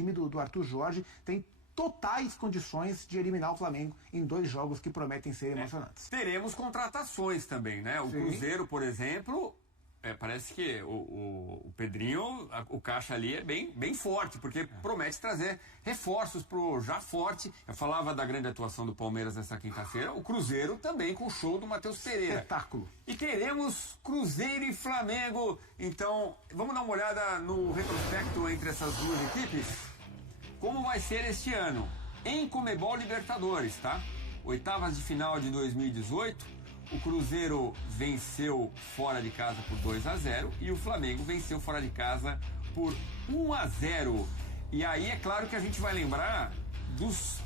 time do Arthur Jorge tem totais condições de eliminar o Flamengo em 2 jogos que prometem ser emocionantes. Teremos contratações também, né? O Cruzeiro, por exemplo, parece que o Pedrinho, o caixa ali é bem forte, porque promete trazer reforços pro já forte. Eu falava da grande atuação do Palmeiras nessa quinta-feira, o Cruzeiro também com o show do Matheus Pereira. Espetáculo. E teremos Cruzeiro e Flamengo. Então, vamos dar uma olhada no retrospecto entre essas duas equipes? Como vai ser este ano? Em Conmebol Libertadores, tá? Oitavas de final de 2018. O Cruzeiro venceu fora de casa por 2-0 e o Flamengo venceu fora de casa por 1-0. E aí é claro que a gente vai lembrar dos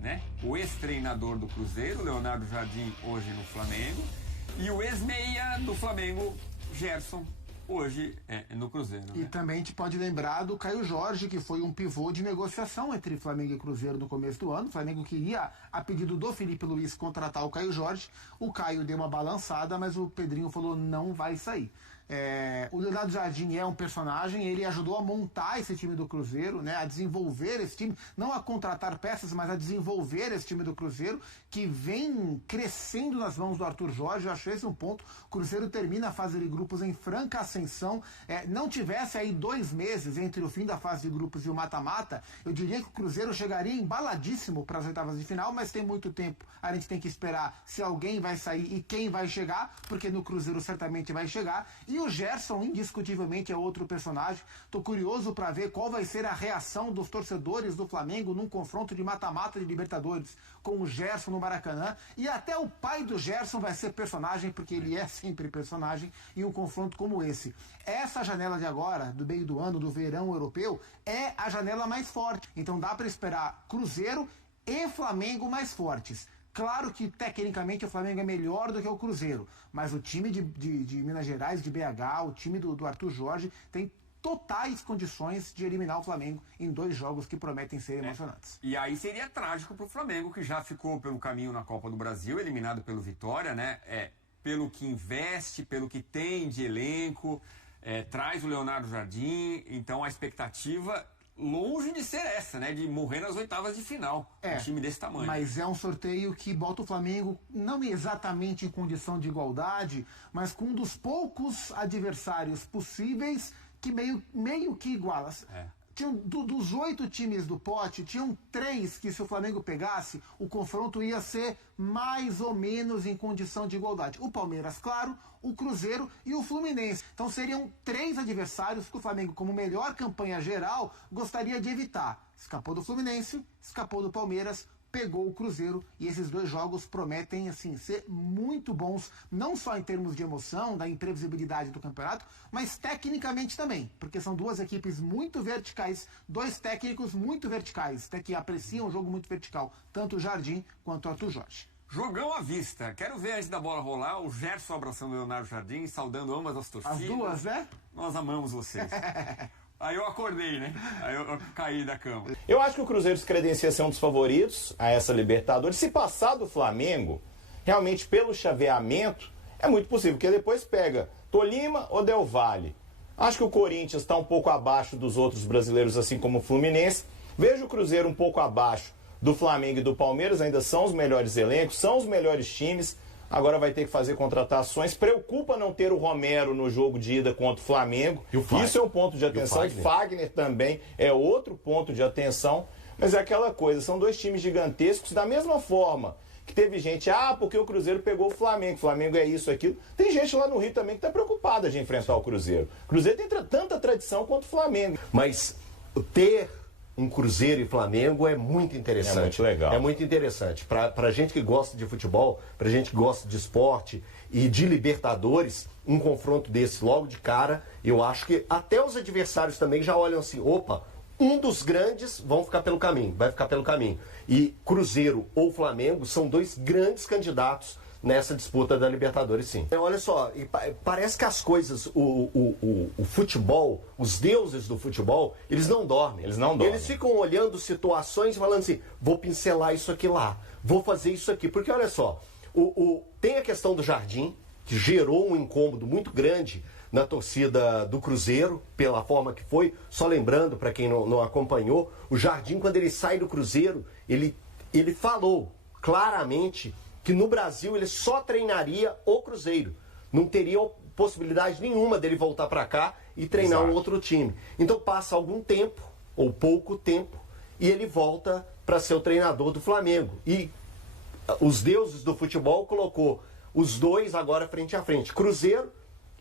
né? O ex-treinador do Cruzeiro, Leonardo Jardim, hoje no Flamengo, e o ex-meia do Flamengo, Gerson, hoje no Cruzeiro. E né? também a gente pode lembrar do Caio Jorge, que foi um pivô de negociação entre Flamengo e Cruzeiro no começo do ano. O Flamengo queria, a pedido do Felipe Luiz, contratar o Caio Jorge. O Caio deu uma balançada, mas o Pedrinho falou não vai sair. O Leonardo Jardim é um personagem, ele ajudou a montar esse time do Cruzeiro, né, a desenvolver esse time, não a contratar peças, mas a desenvolver esse time do Cruzeiro, que vem crescendo nas mãos do Arthur Jorge. Eu acho esse um ponto. O Cruzeiro termina a fase de grupos em franca ascensão. Não tivesse aí 2 meses entre o fim da fase de grupos e o mata-mata, eu diria que o Cruzeiro chegaria embaladíssimo para as oitavas de final, mas tem muito tempo. A gente tem que esperar se alguém vai sair e quem vai chegar, porque no Cruzeiro certamente vai chegar. E o Gerson, indiscutivelmente, é outro personagem. Estou curioso para ver qual vai ser a reação dos torcedores do Flamengo num confronto de mata-mata de Libertadores com o Gerson no Maracanã. E até o pai do Gerson vai ser personagem, porque ele é sempre personagem em um confronto como esse. Essa janela de agora, do meio do ano, do verão europeu, é a janela mais forte. Então dá para esperar Cruzeiro e Flamengo mais fortes. Claro que, tecnicamente, o Flamengo é melhor do que o Cruzeiro, mas o time de Minas Gerais, de BH, o time do Arthur Jorge, tem totais condições de eliminar o Flamengo em 2 jogos que prometem ser emocionantes. E aí seria trágico para o Flamengo, que já ficou pelo caminho na Copa do Brasil, eliminado pelo Vitória, né? Pelo que investe, pelo que tem de elenco, traz o Leonardo Jardim, então a expectativa... longe de ser essa, né? De morrer nas oitavas de final. Um time desse tamanho. Mas é um sorteio que bota o Flamengo não exatamente em condição de igualdade, mas com um dos poucos adversários possíveis que meio que iguala. Dos 8 times do pote, tinham 3 que, se o Flamengo pegasse, o confronto ia ser mais ou menos em condição de igualdade. O Palmeiras, claro, o Cruzeiro e o Fluminense. Então seriam 3 adversários que o Flamengo, como melhor campanha geral, gostaria de evitar. Escapou do Fluminense, escapou do Palmeiras, pegou o Cruzeiro, e esses 2 jogos prometem assim ser muito bons, não só em termos de emoção, da imprevisibilidade do campeonato, mas tecnicamente também, porque são 2 equipes muito verticais, 2 técnicos muito verticais, até que apreciam o jogo muito vertical, tanto o Jardim quanto o Arthur Jorge. Jogão à vista. Quero ver, antes da bola rolar, o Gerson abraçando o Leonardo Jardim, saudando ambas as torcidas. As 2, né? Nós amamos vocês. Aí eu acordei, né? Aí eu caí da cama. Eu acho que o Cruzeiro se credencia ser um dos favoritos a essa Libertadores. Se passar do Flamengo, realmente pelo chaveamento, é muito possível, porque depois pega Tolima ou Del Valle. Acho que o Corinthians está um pouco abaixo dos outros brasileiros, assim como o Fluminense. Vejo o Cruzeiro um pouco abaixo do Flamengo e do Palmeiras, ainda são os melhores elencos, são os melhores times. Agora vai ter que fazer contratações. Preocupa não ter o Romero no jogo de ida contra o Flamengo. Isso é um ponto de atenção. O Fagner também é outro ponto de atenção. Mas é aquela coisa, são 2 times gigantescos. Da mesma forma que teve gente, porque o Cruzeiro pegou o Flamengo. O Flamengo é isso, aquilo. Tem gente lá no Rio também que está preocupada de enfrentar o Cruzeiro. O Cruzeiro tem tanta tradição quanto o Flamengo. Mas ter um Cruzeiro e Flamengo é muito interessante. É muito legal. É muito interessante. Pra gente que gosta de futebol, pra gente que gosta de esporte e de Libertadores, um confronto desse logo de cara, eu acho que até os adversários também já olham assim, opa, um dos grandes vai ficar pelo caminho. E Cruzeiro ou Flamengo são 2 grandes candidatos nessa disputa da Libertadores, sim. Olha só, parece que as coisas, o futebol, os deuses do futebol, eles não dormem. Eles ficam olhando situações e falando assim, vou pincelar isso aqui lá, vou fazer isso aqui. Porque olha só, tem a questão do Jardim, que gerou um incômodo muito grande na torcida do Cruzeiro, pela forma que foi. Só lembrando, para quem não acompanhou, o Jardim, quando ele sai do Cruzeiro, ele falou claramente que no Brasil ele só treinaria o Cruzeiro. Não teria possibilidade nenhuma dele voltar para cá e treinar um outro time. Então passa algum tempo, ou pouco tempo, e ele volta para ser o treinador do Flamengo. E os deuses do futebol colocou os dois agora frente a frente. Cruzeiro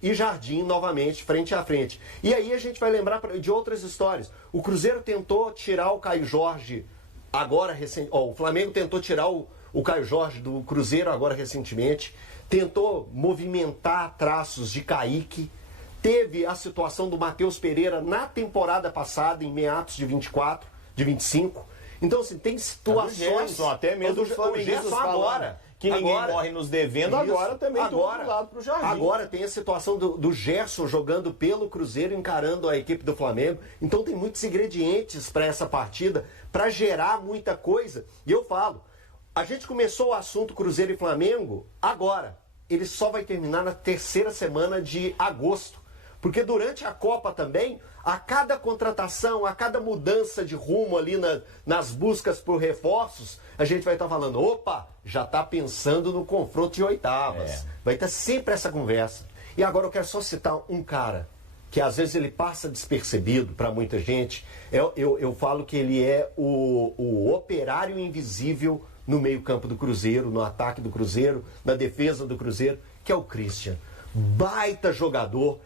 e Jardim novamente frente a frente. E aí a gente vai lembrar de outras histórias. O Cruzeiro tentou tirar o Caio Jorge agora o Flamengo tentou tirar o Caio Jorge do Cruzeiro agora recentemente. Tentou movimentar traços de Kaique. Teve a situação do Matheus Pereira na temporada passada, em meados de 24, de 25. Então, assim, tem situações... Gerson, até mesmo os flamenguistas agora, que ninguém morre nos devendo, agora também do outro lado pro Jardim. Agora tem a situação do Gerson jogando pelo Cruzeiro, encarando a equipe do Flamengo. Então tem muitos ingredientes para essa partida, para gerar muita coisa. E eu falo, a gente começou o assunto Cruzeiro e Flamengo agora. Ele só vai terminar na terceira semana de agosto. Porque durante a Copa também, a cada contratação, a cada mudança de rumo ali nas buscas por reforços, a gente vai estar falando, opa, já está pensando no confronto de oitavas. Vai ter sempre essa conversa. E agora eu quero só citar um cara, que às vezes ele passa despercebido para muita gente. Eu falo que ele é o operário invisível no meio-campo do Cruzeiro, no ataque do Cruzeiro, na defesa do Cruzeiro, que é o Christian. Baita jogador,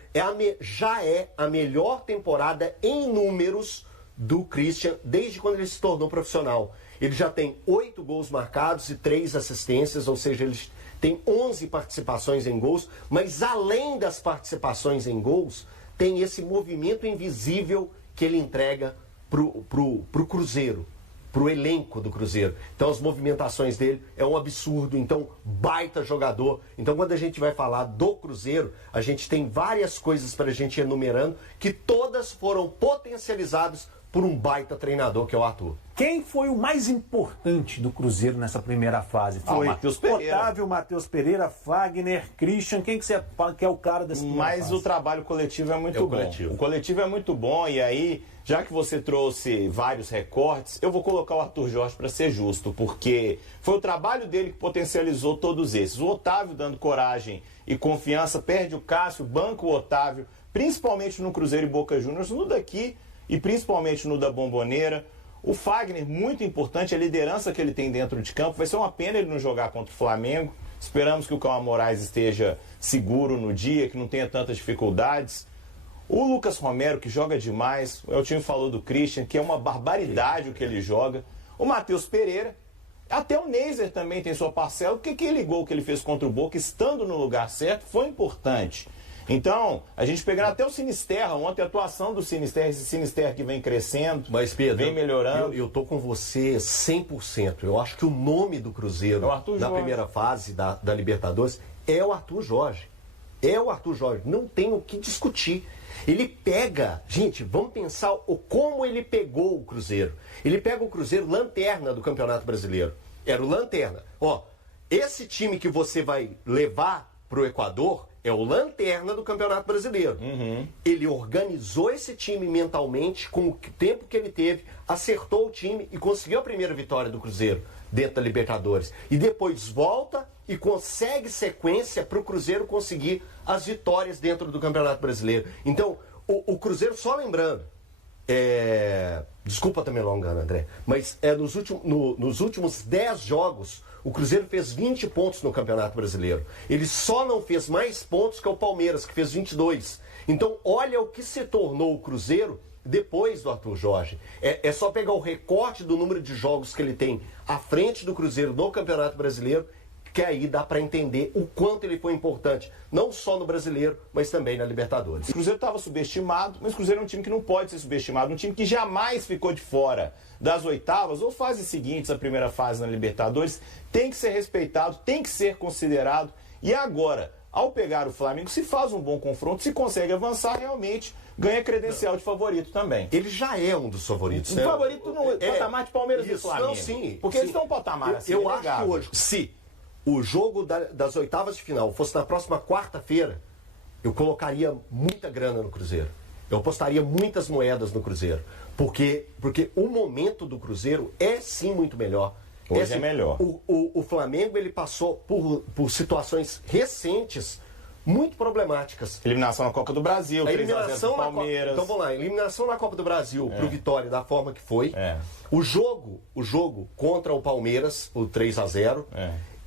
já é a melhor temporada em números do Christian desde quando ele se tornou profissional. Ele já tem 8 gols marcados e 3 assistências, ou seja, ele tem 11 participações em gols, mas além das participações em gols, tem esse movimento invisível que ele entrega pro Cruzeiro, pro elenco do Cruzeiro. Então as movimentações dele é um absurdo, então baita jogador. Então quando a gente vai falar do Cruzeiro, a gente tem várias coisas para a gente ir enumerando, que todas foram potencializadas por um baita treinador que é o Arthur. Quem foi o mais importante do Cruzeiro nessa primeira fase? Foi Matheus Pereira. Otávio, Matheus Pereira, Fagner, Christian. Quem que você fala que é o cara dessa primeira fase? Mas o trabalho coletivo é muito bom. O coletivo é muito bom e aí, já que você trouxe vários recortes, eu vou colocar o Arthur Jorge para ser justo, porque foi o trabalho dele que potencializou todos esses. O Otávio dando coragem e confiança, perde o Cássio, banca o Otávio, principalmente no Cruzeiro e Boca Juniors, no daqui e principalmente no da Bomboneira. O Fagner, muito importante, a liderança que ele tem dentro de campo. Vai ser uma pena ele não jogar contra o Flamengo. Esperamos que o Cauã Moraes esteja seguro no dia, que não tenha tantas dificuldades. O Lucas Romero, que joga demais. O Eltinho falou do Christian, que é uma barbaridade o que ele joga. O Matheus Pereira. Até o Neiser também tem sua parcela, porque aquele gol que ele fez contra o Boca, estando no lugar certo, foi importante. Então, a gente pegando até o Sinisterra, ontem a atuação do Sinisterra, esse Sinisterra que vem crescendo, mas, Pedro, vem melhorando. Eu tô com você 100%. Eu acho que o nome do Cruzeiro na primeira fase da Libertadores é o Arthur Jorge. É o Arthur Jorge. Não tem o que discutir. Ele pega... Gente, vamos pensar como ele pegou o Cruzeiro. Ele pega o Cruzeiro lanterna do Campeonato Brasileiro. Era o lanterna. Ó, esse time que você vai levar pro Equador é o lanterna do Campeonato Brasileiro. Ele organizou esse time mentalmente com o tempo que ele teve, acertou o time e conseguiu a primeira vitória do Cruzeiro dentro da Libertadores. E depois volta e consegue sequência para o Cruzeiro conseguir as vitórias dentro do Campeonato Brasileiro. Então, o Cruzeiro, só lembrando, desculpa também alongando, André, mas nos últimos 10 jogos, o Cruzeiro fez 20 pontos no Campeonato Brasileiro. Ele só não fez mais pontos que o Palmeiras, que fez 22. Então, olha o que se tornou o Cruzeiro depois do Arthur Jorge. É só pegar o recorte do número de jogos que ele tem à frente do Cruzeiro no Campeonato Brasileiro, que aí dá para entender o quanto ele foi importante, não só no Brasileiro, mas também na Libertadores. O Cruzeiro estava subestimado, mas o Cruzeiro é um time que não pode ser subestimado, um time que jamais ficou de fora das oitavas ou fases seguintes, a primeira fase na Libertadores, tem que ser respeitado, tem que ser considerado. E agora, ao pegar o Flamengo, se faz um bom confronto, se consegue avançar, realmente ganha credencial de favorito também. Ele já é um dos favoritos, né? O favorito no patamar de Palmeiras e Flamengo. Não, sim. Porque eles estão um patamar assim, eu acho que hoje, se o jogo das oitavas de final fosse na próxima quarta-feira, eu colocaria muita grana no Cruzeiro. Eu apostaria muitas moedas no Cruzeiro. Porque o momento do Cruzeiro é sim muito melhor. Hoje é melhor. O Flamengo ele passou por situações recentes muito problemáticas. Eliminação na Copa do Brasil, A 3 a 0 eliminação pro na Palmeiras. Então vamos lá, eliminação na Copa do Brasil pro Vitória da forma que foi. O jogo contra o Palmeiras, o 3 a 0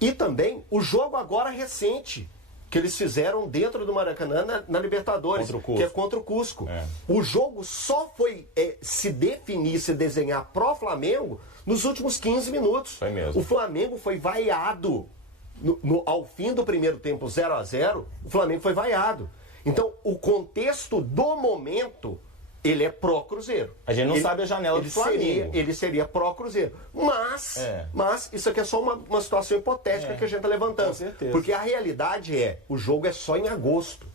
E também o jogo agora recente que eles fizeram dentro do Maracanã na Libertadores, que é contra o Cusco. O jogo só foi se definir, se desenhar pro Flamengo nos últimos 15 minutos. Foi mesmo. O Flamengo foi vaiado. Ao fim do primeiro tempo 0 a 0, o Flamengo foi vaiado. Então, o contexto do momento, ele é pró-Cruzeiro. A gente não sabe a janela do Flamengo. Ele seria pró-Cruzeiro. Mas isso aqui é só uma situação hipotética que a gente está levantando. Com certeza. Porque a realidade o jogo é só em agosto.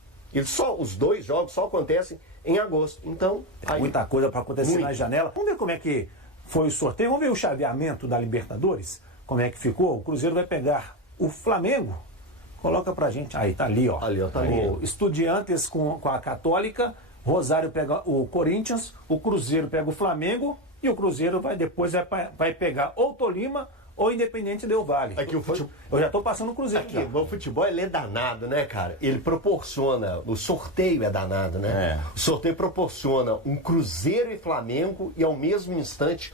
Os 2 jogos só acontecem em agosto. Então, Tem muita coisa para acontecer na janela. Vamos ver como é que foi o sorteio. Vamos ver o chaveamento da Libertadores. Como é que ficou? O Cruzeiro vai pegar o Flamengo. Coloca pra gente. Aí, tá ali, ó. Tá ali. O Estudiantes com a Católica. Rosário pega o Corinthians. O Cruzeiro pega o Flamengo. E o Cruzeiro vai pegar ou Tolima ou Independente Del Valle. Aqui o futebol... Eu já tô passando o Cruzeiro. Aqui, o futebol ele é danado, né, cara? Ele proporciona, o sorteio é danado, né? O sorteio proporciona um Cruzeiro e Flamengo e ao mesmo instante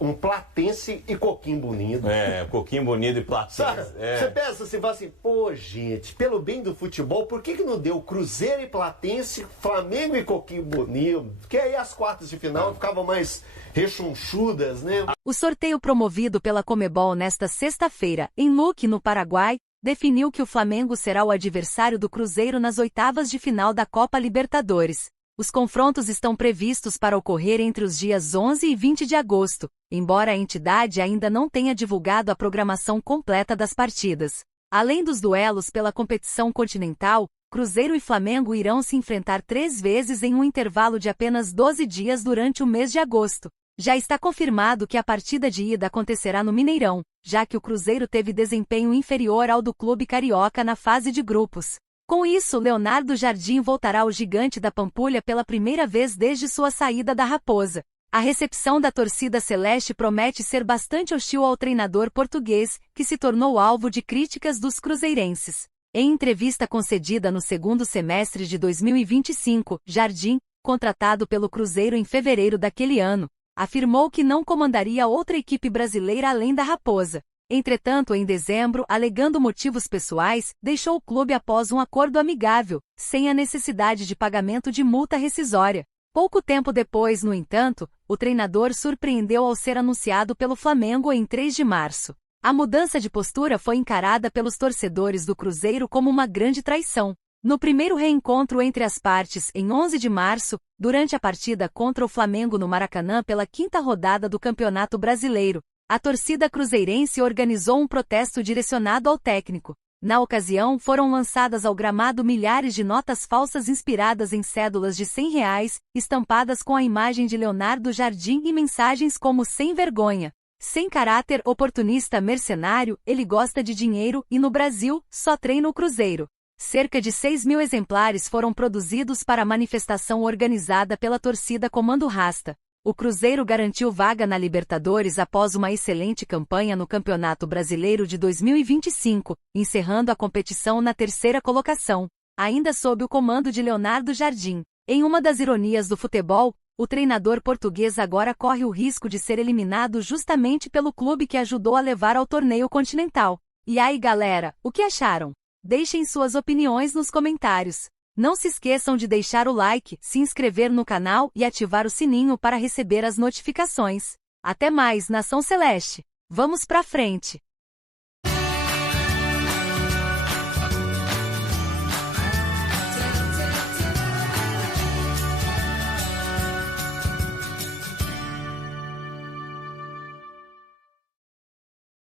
um Platense e Coquimbo Unido. Coquimbo Unido e Platense. Você pensa assim, fala assim, pô, gente, pelo bem do futebol, por que não deu Cruzeiro e Platense, Flamengo e Coquimbo Unido? Porque aí as quartas de final ficavam mais rechonchudas, né? O sorteio promovido pela Conmebol nesta sexta-feira, em Luque, no Paraguai, definiu que o Flamengo será o adversário do Cruzeiro nas oitavas de final da Copa Libertadores. Os confrontos estão previstos para ocorrer entre os dias 11 e 20 de agosto, embora a entidade ainda não tenha divulgado a programação completa das partidas. Além dos duelos pela competição continental, Cruzeiro e Flamengo irão se enfrentar 3 vezes em um intervalo de apenas 12 dias durante o mês de agosto. Já está confirmado que a partida de ida acontecerá no Mineirão, já que o Cruzeiro teve desempenho inferior ao do clube carioca na fase de grupos. Com isso, Leonardo Jardim voltará ao Gigante da Pampulha pela primeira vez desde sua saída da Raposa. A recepção da torcida celeste promete ser bastante hostil ao treinador português, que se tornou alvo de críticas dos cruzeirenses. Em entrevista concedida no segundo semestre de 2025, Jardim, contratado pelo Cruzeiro em fevereiro daquele ano, afirmou que não comandaria outra equipe brasileira além da Raposa. Entretanto, em dezembro, alegando motivos pessoais, deixou o clube após um acordo amigável, sem a necessidade de pagamento de multa rescisória. Pouco tempo depois, no entanto, o treinador surpreendeu ao ser anunciado pelo Flamengo em 3 de março. A mudança de postura foi encarada pelos torcedores do Cruzeiro como uma grande traição. No primeiro reencontro entre as partes, em 11 de março, durante a partida contra o Flamengo no Maracanã pela 5ª rodada do Campeonato Brasileiro, a torcida cruzeirense organizou um protesto direcionado ao técnico. Na ocasião, foram lançadas ao gramado milhares de notas falsas inspiradas em cédulas de R$100, estampadas com a imagem de Leonardo Jardim e mensagens como "sem vergonha", "sem caráter", "oportunista", "mercenário", "ele gosta de dinheiro" e "no Brasil, só treina o Cruzeiro". Cerca de 6.000 exemplares foram produzidos para a manifestação organizada pela torcida Comando Rasta. O Cruzeiro garantiu vaga na Libertadores após uma excelente campanha no Campeonato Brasileiro de 2025, encerrando a competição na 3ª colocação, ainda sob o comando de Leonardo Jardim. Em uma das ironias do futebol, o treinador português agora corre o risco de ser eliminado justamente pelo clube que ajudou a levar ao torneio continental. E aí, galera, o que acharam? Deixem suas opiniões nos comentários. Não se esqueçam de deixar o like, se inscrever no canal e ativar o sininho para receber as notificações. Até mais, Nação Celeste! Vamos pra frente!